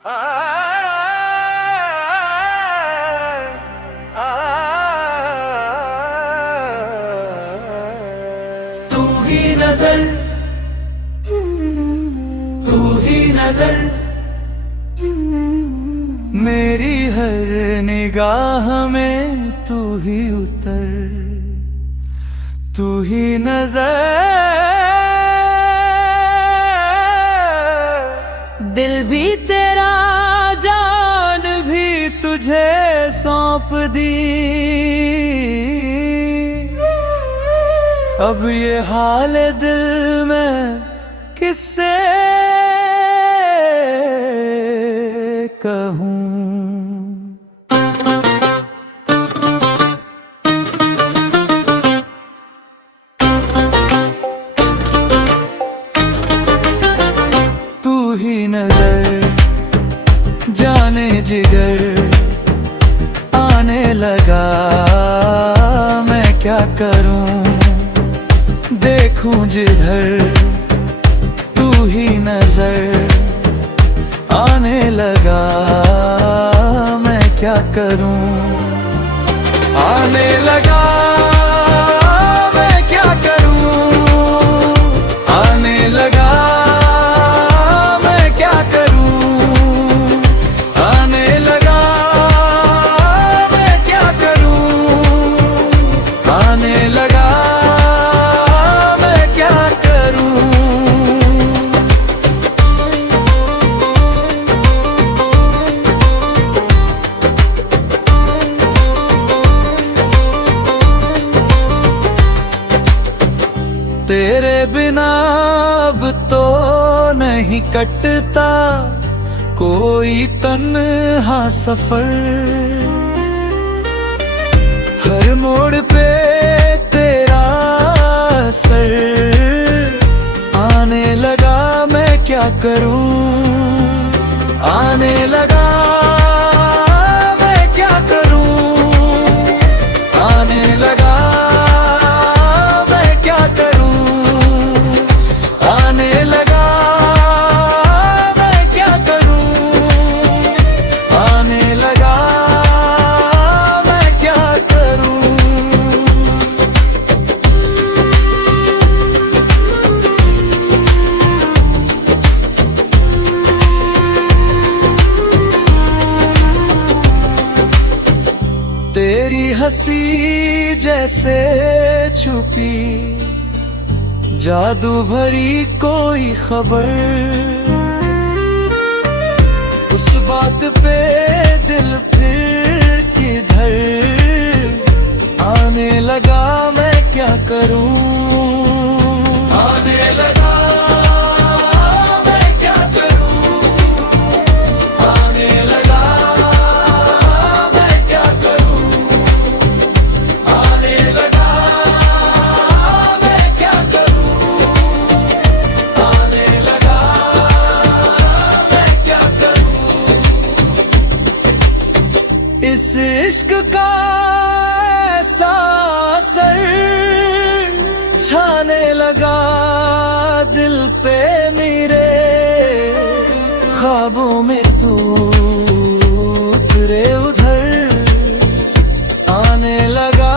तू ही नजर, तू ही नजर, मेरी हर निगाह में तू ही उतर, तू ही नजर। दिल भी तेरा जान भी तुझे सौंप दी, अब ये हाल दिल में किससे कहूँ। तू ही नजर जाने जिगर आने लगा, मैं क्या करूं देखूं जिधर। तू ही नजर आने लगा, मैं क्या करूं आने लगा, मैं क्या करूं आने लगा, मैं क्या करूं आने लगा, मैं क्या करूं आने लगा, मैं क्या करूं। तेरे बिना अब तो नहीं कटता कोई तन्हा सफर, हर मोड़ पे तेरा असर आने लगा, मैं क्या करूं आने लगा, मैं क्या करूं आने लगा, मैं क्या करूं आने लगा, मैं क्या करूं आने लगा, मैं क्या करूं। तेरी हंसी जैसे छुपी जादू भरी कोई खबर, उस बात पे दिल फिर किधर आने लगा, मैं क्या करूं आने लगा, मैं क्या करूं आने लगा, मैं क्या करूं आने लगा, मैं क्या करूं आने लगा, मैं क्या करूं। इस इश्क का ऐसा असर छाने लगा दिल पे मेरे, ख्वाबों में तू उतरे उधर आने लगा,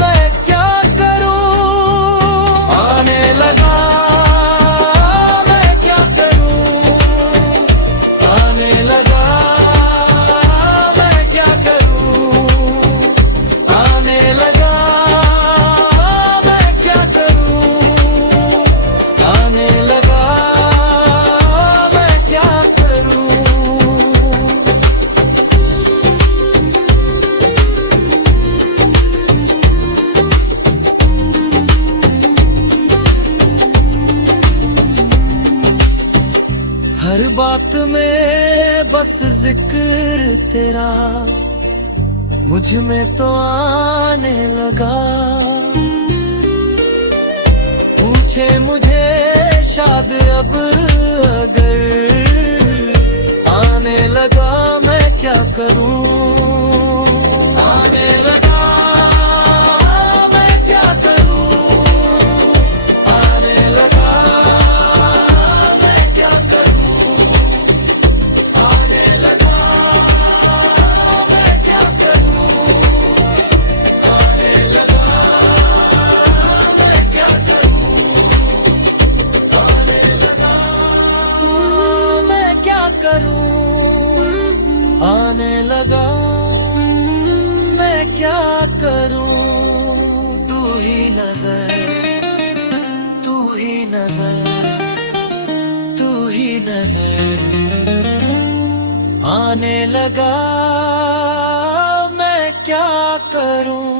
मैं क्या करूं आने लगा, मैं क्या करूं आने लगा, मैं क्या करूं आने लगा, मैं क्या करूं आने लगा, मैं क्या करूं। हर बात में बस जिक्र तेरा मुझ में तो आने लगा, पूछे मुझे शाद अब अगर आने लगा, मैं क्या करूं आने लगा, मैं क्या करूं आने लगा, मैं क्या करूं नजर, तू ही नजर, तू ही नजर आने लगा। मैं क्या करूं